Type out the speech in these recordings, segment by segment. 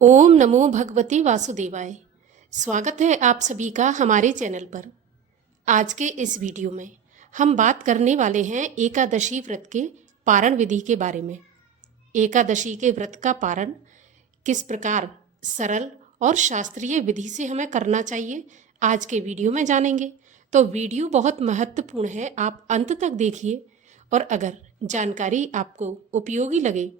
ओम नमो भगवते वासुदेवाय। स्वागत है आप सभी का हमारे चैनल पर। आज के इस वीडियो में हम बात करने वाले हैं एकादशी व्रत के पारण विधि के बारे में। एकादशी के व्रत का पारण किस प्रकार सरल और शास्त्रीय विधि से हमें करना चाहिए, आज के वीडियो में जानेंगे। तो वीडियो बहुत महत्वपूर्ण है, आप अंत तक देखिए और अगर जानकारी आपको उपयोगी लगे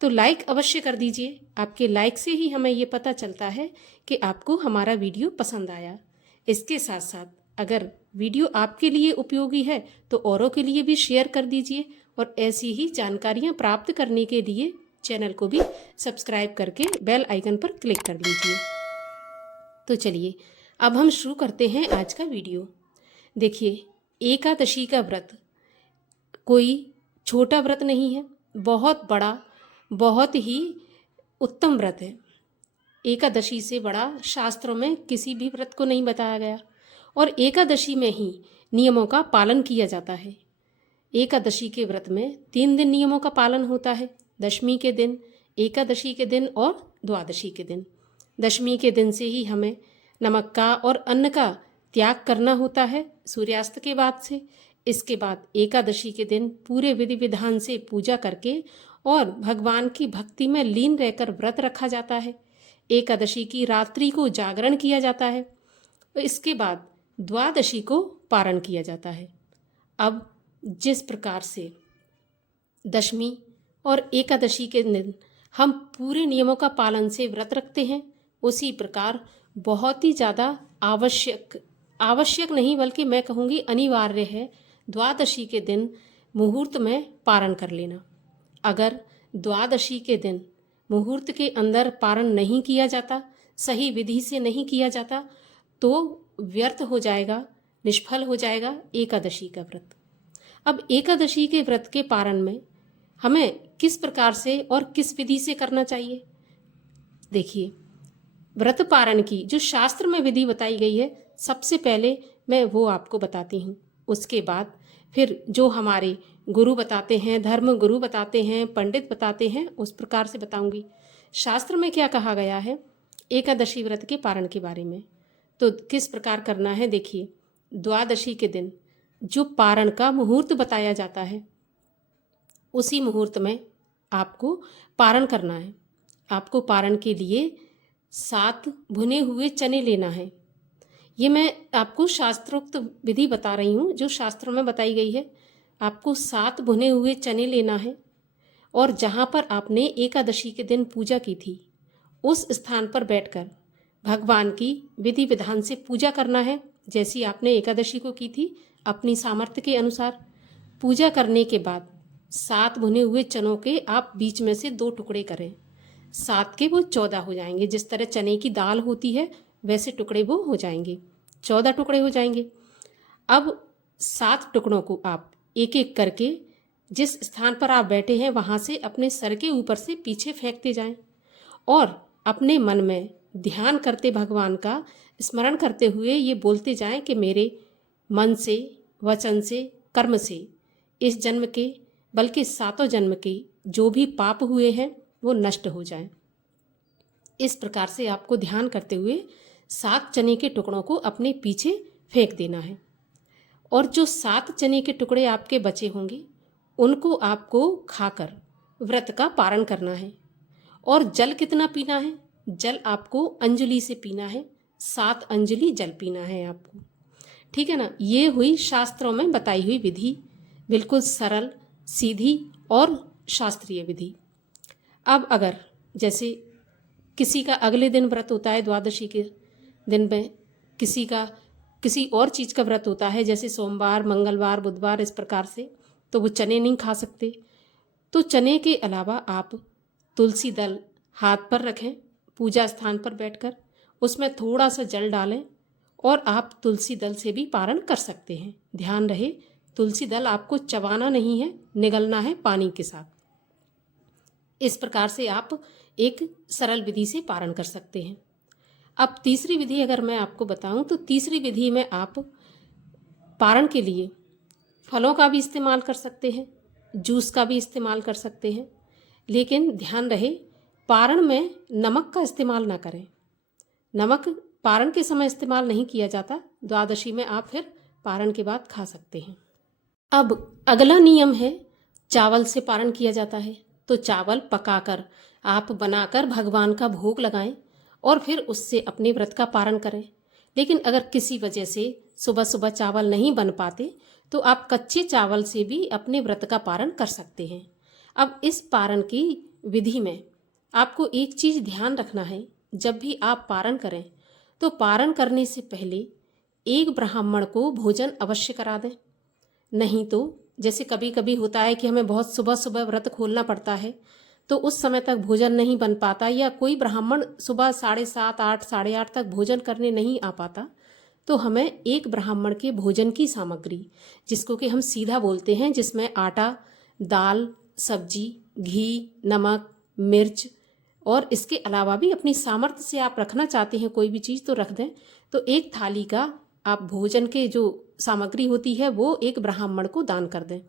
तो लाइक अवश्य कर दीजिए। आपके लाइक से ही हमें ये पता चलता है कि आपको हमारा वीडियो पसंद आया। इसके साथ साथ अगर वीडियो आपके लिए उपयोगी है तो औरों के लिए भी शेयर कर दीजिए और ऐसी ही जानकारियां प्राप्त करने के लिए चैनल को भी सब्सक्राइब करके बेल आइकन पर क्लिक कर लीजिए। तो चलिए अब हम शुरू करते हैं आज का वीडियो। देखिए, एकादशी का व्रत कोई छोटा व्रत नहीं है, बहुत बड़ा, बहुत ही उत्तम व्रत है। एकादशी से बड़ा शास्त्रों में किसी भी व्रत को नहीं बताया गया और एकादशी में ही नियमों का पालन किया जाता है। एकादशी के व्रत में 3 दिन नियमों का पालन होता है, दशमी के दिन, एकादशी के दिन और द्वादशी के दिन। दशमी के दिन से ही हमें नमक का और अन्न का त्याग करना होता है सूर्यास्त के बाद से। इसके बाद एकादशी के दिन पूरे विधि विधान से पूजा करके और भगवान की भक्ति में लीन रहकर व्रत रखा जाता है। एकादशी की रात्रि को जागरण किया जाता है। इसके बाद द्वादशी को पारण किया जाता है। अब जिस प्रकार से दशमी और एकादशी के दिन हम पूरे नियमों का पालन से व्रत रखते हैं, उसी प्रकार बहुत ही ज़्यादा आवश्यक नहीं बल्कि मैं कहूँगी अनिवार्य है द्वादशी के दिन मुहूर्त में पारण कर लेना। अगर द्वादशी के दिन मुहूर्त के अंदर पारण नहीं किया जाता, सही विधि से नहीं किया जाता, तो व्यर्थ हो जाएगा, निष्फल हो जाएगा एकादशी का व्रत। अब एकादशी के व्रत के पारण में हमें किस प्रकार से और किस विधि से करना चाहिए? देखिए, व्रत पारण की जो शास्त्र में विधि बताई गई है, सबसे पहले मैं वो आपको बताती हूँ। उसके बाद फिर जो हमारे गुरु बताते हैं, धर्म गुरु बताते हैं, पंडित बताते हैं, उस प्रकार से बताऊंगी। शास्त्र में क्या कहा गया है एकादशी व्रत के पारण के बारे में, तो किस प्रकार करना है देखिए। द्वादशी के दिन जो पारण का मुहूर्त बताया जाता है, उसी मुहूर्त में आपको पारण करना है। आपको पारण के लिए 7 भुने हुए चने लेना है। ये मैं आपको शास्त्रोक्त विधि बता रही हूँ, जो शास्त्रों में बताई गई है। आपको 7 भुने हुए चने लेना है और जहाँ पर आपने एकादशी के दिन पूजा की थी, उस स्थान पर बैठकर भगवान की विधि विधान से पूजा करना है, जैसी आपने एकादशी को की थी, अपनी सामर्थ्य के अनुसार। पूजा करने के बाद 7 भुने हुए चनों के आप बीच में से 2 टुकड़े करें। 7 के वो 14 हो जाएंगे। जिस तरह चने की दाल होती है वैसे टुकड़े वो हो जाएंगे, 14 टुकड़े हो जाएंगे। अब 7 टुकड़ों को आप एक एक करके जिस स्थान पर आप बैठे हैं वहाँ से अपने सर के ऊपर से पीछे फेंकते जाएं और अपने मन में ध्यान करते, भगवान का स्मरण करते हुए ये बोलते जाएं कि मेरे मन से, वचन से, कर्म से इस जन्म के बल्कि 7 जन्म के जो भी पाप हुए हैं वो नष्ट हो जाएं। इस प्रकार से आपको ध्यान करते हुए 7 चने के टुकड़ों को अपने पीछे फेंक देना है और जो 7 चने के टुकड़े आपके बचे होंगे उनको आपको खाकर व्रत का पारण करना है। और जल कितना पीना है? जल आपको अंजलि से पीना है, 7 अंजलि जल पीना है आपको, ठीक है ना। ये हुई शास्त्रों में बताई हुई विधि, बिल्कुल सरल, सीधी और शास्त्रीय विधि। अब अगर जैसे किसी का अगले दिन व्रत होता है, द्वादशी के दिन में किसी का किसी और चीज़ का व्रत होता है, जैसे सोमवार, मंगलवार, बुधवार, इस प्रकार से, तो वो चने नहीं खा सकते। तो चने के अलावा आप तुलसी दल हाथ पर रखें, पूजा स्थान पर बैठकर उसमें थोड़ा सा जल डालें और आप तुलसी दल से भी पारण कर सकते हैं। ध्यान रहे, तुलसी दल आपको चबाना नहीं है, निगलना है पानी के साथ। इस प्रकार से आप एक सरल विधि से पारण कर सकते हैं। अब तीसरी विधि अगर मैं आपको बताऊं तो तीसरी विधि में आप पारण के लिए फलों का भी इस्तेमाल कर सकते हैं, जूस का भी इस्तेमाल कर सकते हैं, लेकिन ध्यान रहे पारण में नमक का इस्तेमाल ना करें। नमक पारण के समय इस्तेमाल नहीं किया जाता। द्वादशी में आप फिर पारण के बाद खा सकते हैं। अब अगला नियम है, चावल से पारण किया जाता है। तो चावल पकाकर आप बनाकर भगवान का भोग लगाएं और फिर उससे अपने व्रत का पारण करें। लेकिन अगर किसी वजह से सुबह सुबह चावल नहीं बन पाते तो आप कच्चे चावल से भी अपने व्रत का पारण कर सकते हैं। अब इस पारण की विधि में आपको एक चीज़ ध्यान रखना है, जब भी आप पारण करें तो पारण करने से पहले एक ब्राह्मण को भोजन अवश्य करा दें। नहीं तो जैसे कभी कभी होता है कि हमें बहुत सुबह सुबह व्रत खोलना पड़ता है तो उस समय तक भोजन नहीं बन पाता, या कोई ब्राह्मण सुबह 7:30 8 8:30 तक भोजन करने नहीं आ पाता, तो हमें एक ब्राह्मण के भोजन की सामग्री, जिसको कि हम सीधा बोलते हैं, जिसमें आटा, दाल, सब्जी, घी, नमक, मिर्च और इसके अलावा भी अपनी सामर्थ्य से आप रखना चाहते हैं कोई भी चीज़ तो रख दें। तो एक थाली का आप भोजन के जो सामग्री होती है वो एक ब्राह्मण को दान कर दें।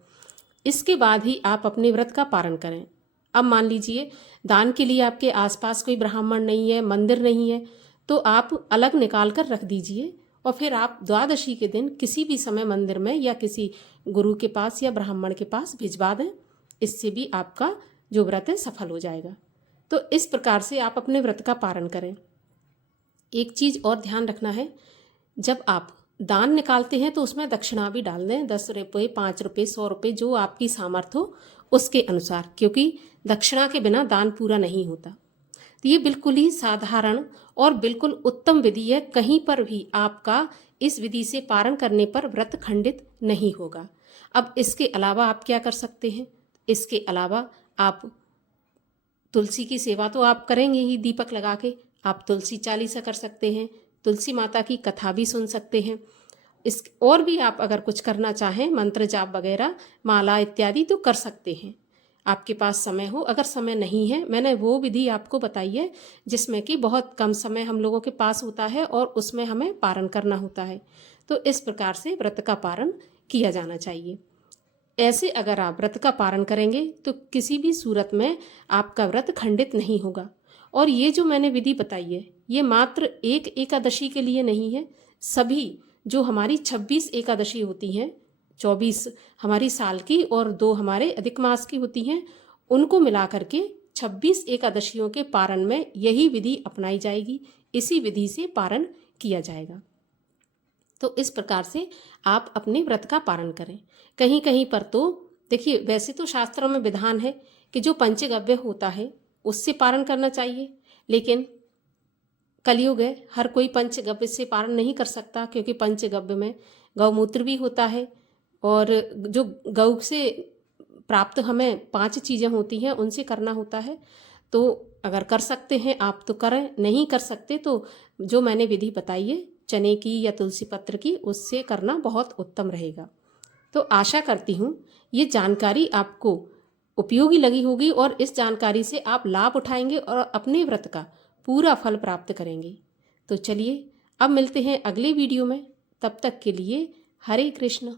इसके बाद ही आप अपने व्रत का पारण करें। अब मान लीजिए दान के लिए आपके आसपास कोई ब्राह्मण नहीं है, मंदिर नहीं है, तो आप अलग निकाल कर रख दीजिए और फिर आप द्वादशी के दिन किसी भी समय मंदिर में या किसी गुरु के पास या ब्राह्मण के पास भिजवा दें। इससे भी आपका जो व्रत है सफल हो जाएगा। तो इस प्रकार से आप अपने व्रत का पारण करें। एक चीज़ और ध्यान रखना है, जब आप दान निकालते हैं तो उसमें दक्षिणा भी डाल दें, 10 रुपये, 5 रुपये, 100 रुपये, जो आपकी सामर्थ्य हो उसके अनुसार, क्योंकि दक्षिणा के बिना दान पूरा नहीं होता। तो ये बिल्कुल ही साधारण और बिल्कुल उत्तम विधि है। कहीं पर भी आपका इस विधि से पारण करने पर व्रत खंडित नहीं होगा। अब इसके अलावा आप क्या कर सकते हैं? इसके अलावा आप तुलसी की सेवा तो आप करेंगे ही, दीपक लगा के आप तुलसी चालीसा कर सकते हैं, तुलसी माता की कथा भी सुन सकते हैं। इस और भी आप अगर कुछ करना चाहें, मंत्र जाप वगैरह, माला इत्यादि, तो कर सकते हैं आपके पास समय हो। अगर समय नहीं है, मैंने वो विधि आपको बताई है जिसमें कि बहुत कम समय हम लोगों के पास होता है और उसमें हमें पारण करना होता है। तो इस प्रकार से व्रत का पारण किया जाना चाहिए। ऐसे अगर आप व्रत का पारण करेंगे तो किसी भी सूरत में आपका व्रत खंडित नहीं होगा। और ये जो मैंने विधि बताई है ये मात्र एक एकादशी के लिए नहीं है, सभी जो हमारी 26 एकादशी होती हैं, 24 हमारी साल की और 2 हमारे अधिक मास की होती हैं, उनको मिला करके 26 एकादशियों के पारण में यही विधि अपनाई जाएगी। इसी विधि से पारण किया जाएगा। तो इस प्रकार से आप अपने व्रत का पारण करें। कहीं कहीं पर तो देखिए, वैसे तो शास्त्रों में विधान है कि जो पंचगव्य होता है उससे पारण करना चाहिए, लेकिन कलयुग है, हर कोई पंचगव्य से पारण नहीं कर सकता, क्योंकि पंचगव्य में गौमूत्र भी होता है और जो गौ से प्राप्त हमें 5 चीज़ें होती हैं उनसे करना होता है। तो अगर कर सकते हैं आप तो करें, नहीं कर सकते तो जो मैंने विधि बताई है चने की या तुलसी पत्र की, उससे करना बहुत उत्तम रहेगा। तो आशा करती हूँ ये जानकारी आपको उपयोगी लगी होगी और इस जानकारी से आप लाभ उठाएंगे और अपने व्रत का पूरा फल प्राप्त करेंगे। तो चलिए अब मिलते हैं अगले वीडियो में, तब तक के लिए हरे कृष्ण।